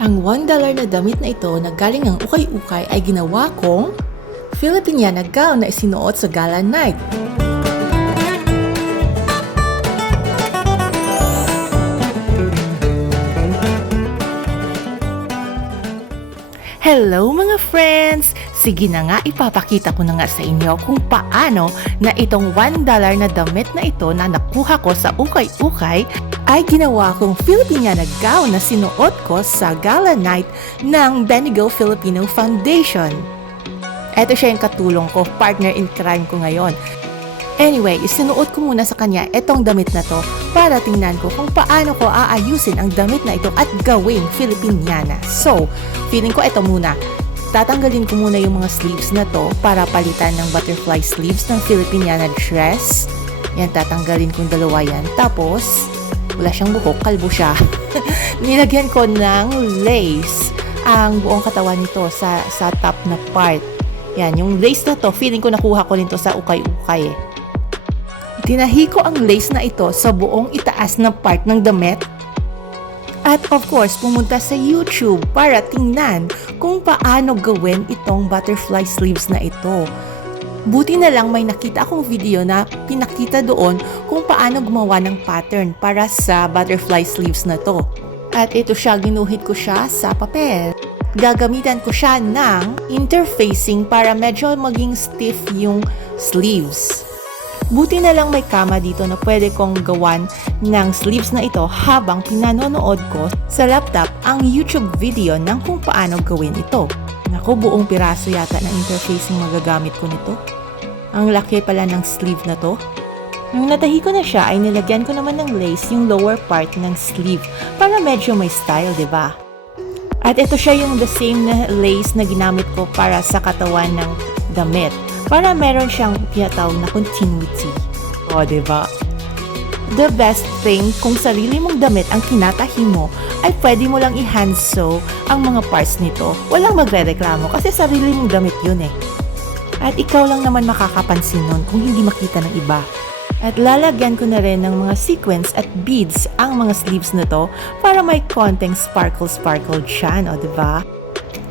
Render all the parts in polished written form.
Ang $1 na damit na ito na galing ng ukay-ukay ay ginawa kong Filipiniana gown na isinuot sa gala night. Hello mga friends! Sige na nga, ipapakita ko na nga sa inyo kung paano na itong $1 na damit na ito na nakuha ko sa ukay-ukay ay ginawa kong Filipiniana gown na sinuot ko sa gala night ng Benigo Filipino Foundation. Ito siya yung katulong ko, partner in crime ko ngayon. Anyway, isinuot ko muna sa kanya itong damit na to para tingnan ko kung paano ko aayusin ang damit na ito at gawing Filipiniana. So, feeling ko ito muna. Tatanggalin ko muna yung mga sleeves na to para palitan ng butterfly sleeves ng Filipiniana dress. Yan, tatanggalin ko yung dalawa yan. Tapos, wala siyang buhok, kalbo siya. Nilagyan ko ng lace ang buong katawan nito sa top na part. Yan, yung lace na to, feeling ko nakuha ko rin to sa ukay-ukay. Tinahi ko ang lace na ito sa buong itaas na part ng damit. At of course, pumunta sa YouTube para tingnan kung paano gawin itong butterfly sleeves na ito. Buti na lang may nakita akong video na pinakita doon kung paano gumawa ng pattern para sa butterfly sleeves na to. At ito siya, ginuhit ko siya sa papel. Gagamitan ko siya ng interfacing para medyo maging stiff yung sleeves. Buti na lang may kama dito na pwede kong gawan ng sleeves na ito habang pinanonood ko sa laptop ang YouTube video ng kung paano gawin ito. Naku, buong piraso yata ng interfacing magagamit ko nito. Ang laki pala ng sleeve na to. Nung natahi ko na siya ay nilagyan ko naman ng lace yung lower part ng sleeve para medyo may style, diba? At ito siya yung the same na lace na ginamit ko para sa katawan ng damit. Para meron siyang tinatawag na continuity. O, diba? The best thing kung sarili mong damit ang kinatahi mo ay pwede mo lang i-hand sew ang mga parts nito. Walang magre-reklamo kasi sarili mong damit yun eh. At ikaw lang naman makakapansin nun kung hindi makita ng iba. At lalagyan ko na rin ng mga sequins at beads ang mga sleeves na to para may konting sparkle-sparkle dyan, o diba?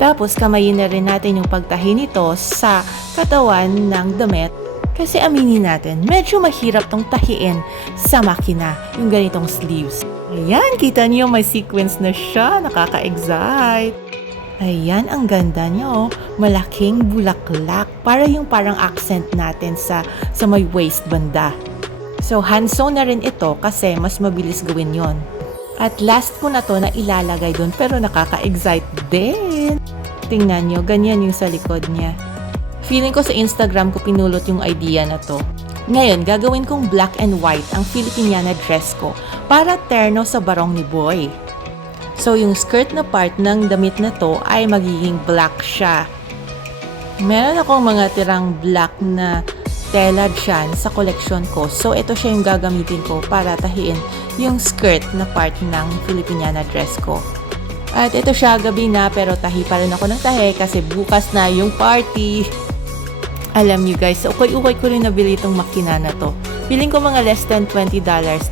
Tapos kamayin na rin natin yung pagtahi nito sa katawan ng damit kasi aminin natin, medyo mahirap tong tahiin sa makina yung ganitong sleeves. Ayan, kita niyo may sequence na siya, nakaka-excite. Ayan, ang ganda niyo, malaking bulaklak para yung parang accent natin sa may waist banda. So hand sew na rin ito kasi mas mabilis gawin yon. At last ko na to na ilalagay doon pero nakaka-excite din. Tingnan nyo, ganyan yung sa likod niya. Feeling ko sa Instagram ko pinulot yung idea na to. Ngayon, gagawin kong black and white ang Filipiniana dress ko para terno sa barong ni Boy. So yung skirt na part ng damit na to ay magiging black siya. Meron akong mga tirang black na tela dyan sa collection ko. So ito siya yung gagamitin ko para tahiin yung skirt na part ng Filipiniana dress ko. At ito siya, gabi na pero tahi pa rin ako ng tahi kasi bukas na yung party. Alam nyo guys, ukay-ukay ko rin nabili itong makina na to. Feeling ko mga less than $20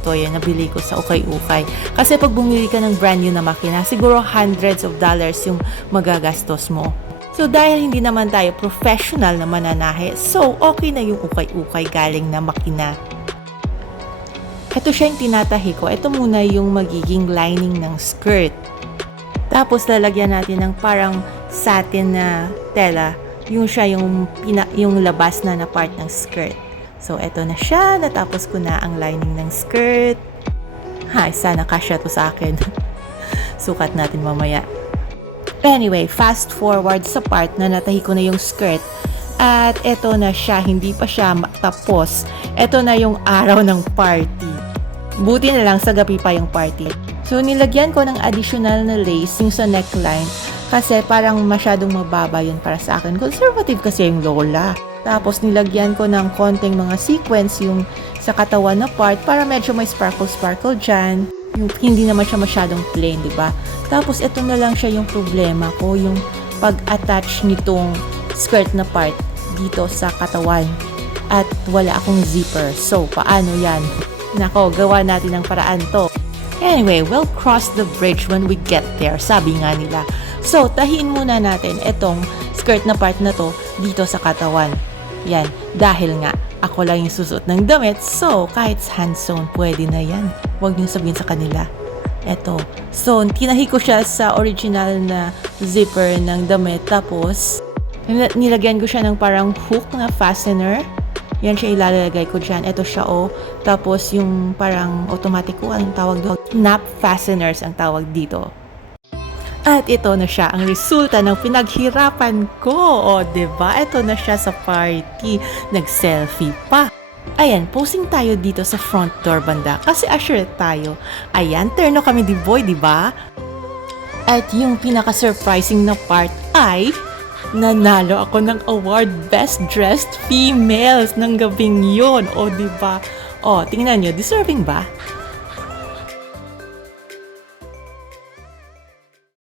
to yan nabili ko sa ukay-ukay. Kasi pag bumili ka ng brand new na makina, siguro hundreds of dollars yung magagastos mo. So dahil hindi naman tayo professional na mananahe, so okay na yung ukay-ukay galing na makina. Ito siya yung tinatahi ko. Ito muna yung magiging lining ng skirt. Tapos lalagyan natin ng parang satin na tela. Yung siya yung labas na part ng skirt. So eto na siya. Natapos ko na ang lining ng skirt. Sana kasya to sa akin. Sukat natin mamaya. Anyway, fast forward sa part na natahi ko na yung skirt. At eto na siya, hindi pa siya tapos. Eto na yung araw ng party. Buti na lang sa gabi pa yung party. So nilagyan ko ng additional na lace yung sa neckline kasi parang masyadong mababa yun para sa akin. Conservative kasi yung lola. Tapos nilagyan ko ng konting mga sequence yung sa katawan na part para medyo may sparkle-sparkle dyan. Yung hindi naman siya masyadong plain, di ba? Tapos ito na lang siya yung problema ko, yung pag-attach nitong skirt na part dito sa katawan. At wala akong zipper. So, paano yan? Nako, gawa natin ng paraan to. Anyway, we'll cross the bridge when we get there, sabi nga nila. So, tahiin muna natin itong skirt na part na to dito sa katawan. Yan, dahil nga ako lang yung susuot ng damit, so kahit hand-sewn, pwede na yan. Huwag niyo sabihin sa kanila. Eto. So, tinahi ko siya sa original na zipper ng damit. Tapos, nilagyan ko siya ng parang hook na fastener. Yan siya ilalagay ko dyan. Ito siya Tapos yung parang automatic anong tawag doon? Snap fasteners ang tawag dito. At ito na siya ang resulta ng pinaghirapan ko. Diba? Ito na siya sa party. Nag-selfie pa. Ayan, posing tayo dito sa front door banda kasi usher tayo. Ayan, terno kami di boy, diba? At yung pinaka-surprising na part ay nanalo ako ng award Best Dressed Females ng gabing yun. Diba? Tingnan nyo, deserving ba?